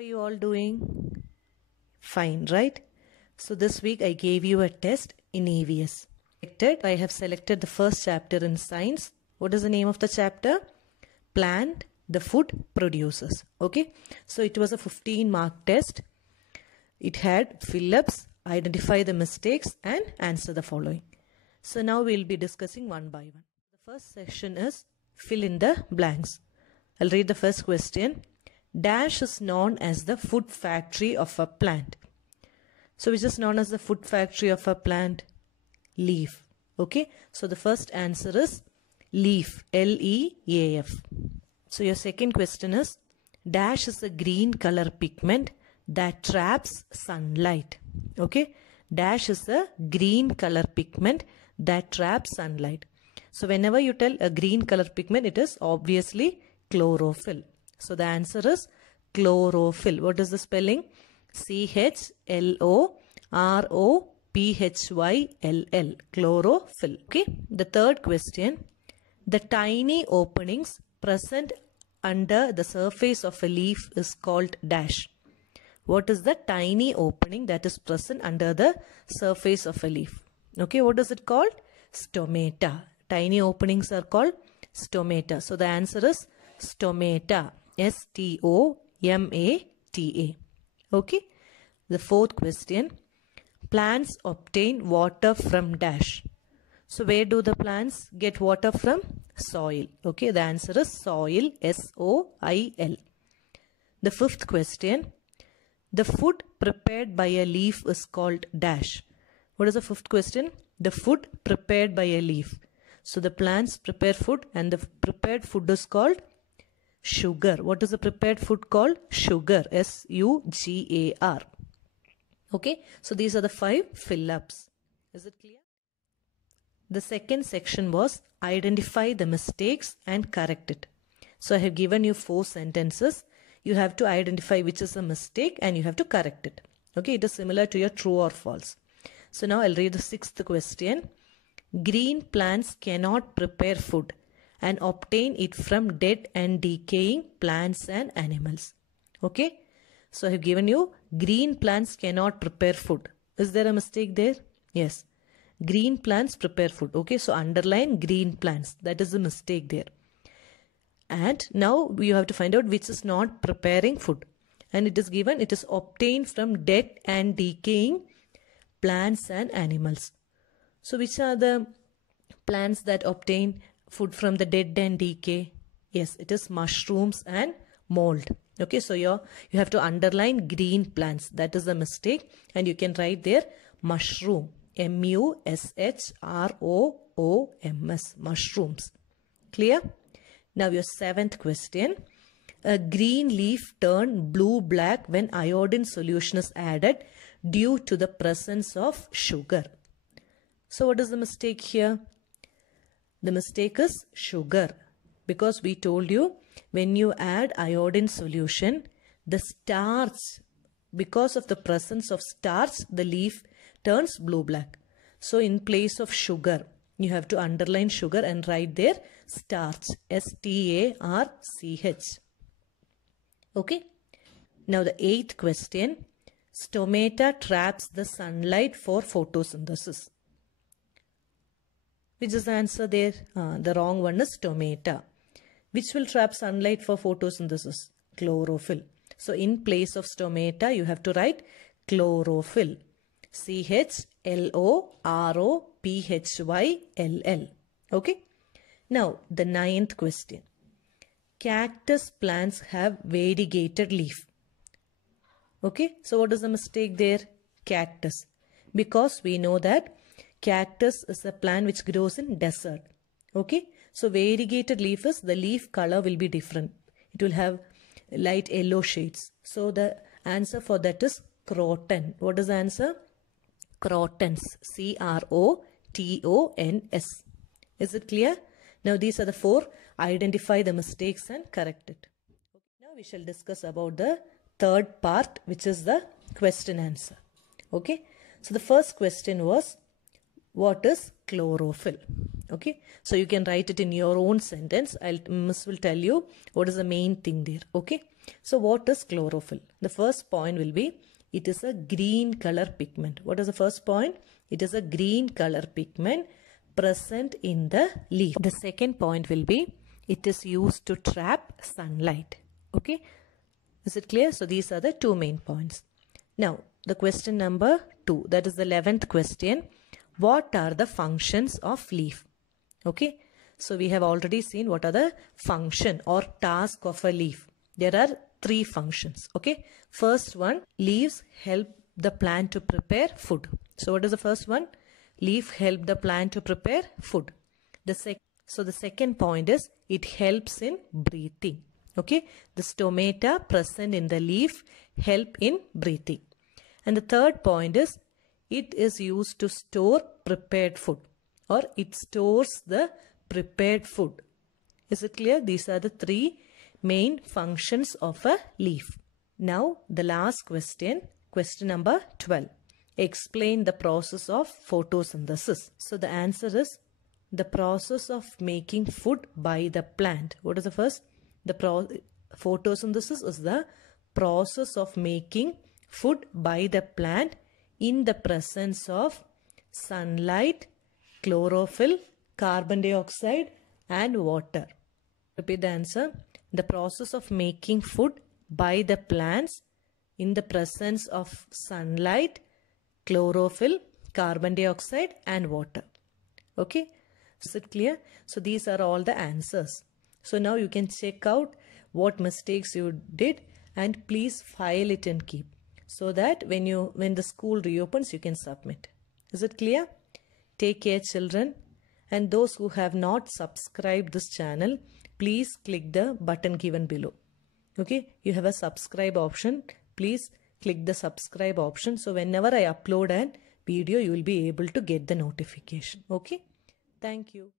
are you all doing? Fine, right? So this week I gave you a test in EVS. I have selected the first chapter in science. What is the name of the chapter? Plant the food produces. Okay. So it was a 15-mark test. It had fill-ups, identify the mistakes and answer the following. So now we'll be discussing one by one. The first section is fill in the blanks. I'll read the first question. Dash is known as the food factory of a plant. So which is known as the food factory of a plant? Leaf. Okay. So the first answer is leaf. L-E-A-F. So your second question is dash is a green color pigment that traps sunlight. Okay. Dash is a green color pigment that traps sunlight. So whenever you tell a green color pigment, it is obviously chlorophyll. So the answer is chlorophyll. What is the spelling? C-H-L-O-R-O-P-H-Y-L-L. Chlorophyll. Okay. The third question. The tiny openings present under the surface of a leaf is called dash. What is the tiny opening that is present under the surface of a leaf? Okay. What is it called? Stomata. Tiny openings are called stomata. So the answer is stomata. S-T-O-M-A-T-A. Okay. The fourth question. Plants obtain water from dash. So where do the plants get water from? Soil. Okay. The answer is soil. S-O-I-L. The fifth question. The food prepared by a leaf is called dash. What is the fifth question? The food prepared by a leaf. So the plants prepare food and the prepared food is called sugar. What is the prepared food called? Sugar. S-U-G-A-R. Okay. So these are the 5 fill-ups. Is it clear? The second section was identify the mistakes and correct it. So I have given you 4 sentences. You have to identify which is a mistake and you have to correct it. Okay. It is similar to your true or false. So now I'll read the 6th question. Green plants cannot prepare food and obtain it from dead and decaying plants and animals. Okay. So I have given you green plants cannot prepare food. Is there a mistake there? Yes. Green plants prepare food. Okay. So underline green plants. That is the mistake there. And now you have to find out which is not preparing food. And it is given it is obtained from dead and decaying plants and animals. So which are the plants that obtain food from the dead and decay? Yes, it is mushrooms and mold. Okay, so you have to underline green plants. That is a mistake. And you can write there mushroom. M-U-S-H-R-O-O-M-S. Mushrooms. Clear? Now your 7th question. A green leaf turned blue-black when iodine solution is added due to the presence of sugar. So what is the mistake here? The mistake is sugar. Because we told you when you add iodine solution, the starch, because of the presence of starch, the leaf turns blue-black. So in place of sugar, you have to underline sugar and write there starch. S-T-A-R-C-H. Okay. Now the 8th question. Stomata traps the sunlight for photosynthesis. Which is the answer there? The wrong one is stomata. Which will trap sunlight for photosynthesis? Chlorophyll. So in place of stomata, you have to write chlorophyll. C-H-L-O-R-O-P-H-Y-L-L. Okay. Now the 9th question. Cactus plants have variegated leaf. Okay. So what is the mistake there? Cactus. Because we know that cactus is a plant which grows in desert. Okay. So variegated leaf is the leaf color will be different. It will have light yellow shades. So the answer for that is croton. What is the answer? Crotons. C-R-O-T-O-N-S. Is it clear? Now these are the 4. Identify the mistakes and correct it. Now we shall discuss about the third part, which is the question answer. Okay. So the first question was, what is chlorophyll? Okay. So you can write it in your own sentence. Miss will tell you what is the main thing there. Okay. So what is chlorophyll? The first point will be it is a green color pigment. What is the first point? It is a green color pigment present in the leaf. The second point will be it is used to trap sunlight. Okay. Is it clear? So these are the two main points. Now the question number 2, that is the 11th question. What are the functions of leaf? Okay. So we have already seen what are the function or task of a leaf. There are 3 functions. Okay. First one, leaves help the plant to prepare food. So what is the first one? Leaf help the plant to prepare food. So the second point is it helps in breathing. Okay. The stomata present in the leaf help in breathing. And the third point is it is used to store prepared food, or it stores the prepared food. Is it clear? These are the 3 main functions of a leaf. Now the last question, question number 12. Explain the process of photosynthesis. So the answer is the process of making food by the plant. What is the first? Photosynthesis is the process of making food by the plant in the presence of sunlight, chlorophyll, carbon dioxide and water. Repeat the answer. The process of making food by the plants in the presence of sunlight, chlorophyll, carbon dioxide and water. Okay. Is it clear? So these are all the answers. So now you can check out what mistakes you did and please file it and keep, so that when the school reopens you can submit. Is it clear? Take care children, and those who have not subscribed this channel, please click the button given below. Okay, you have a subscribe option. Please click the subscribe option, so whenever I upload a video you will be able to get the notification. Okay, thank you.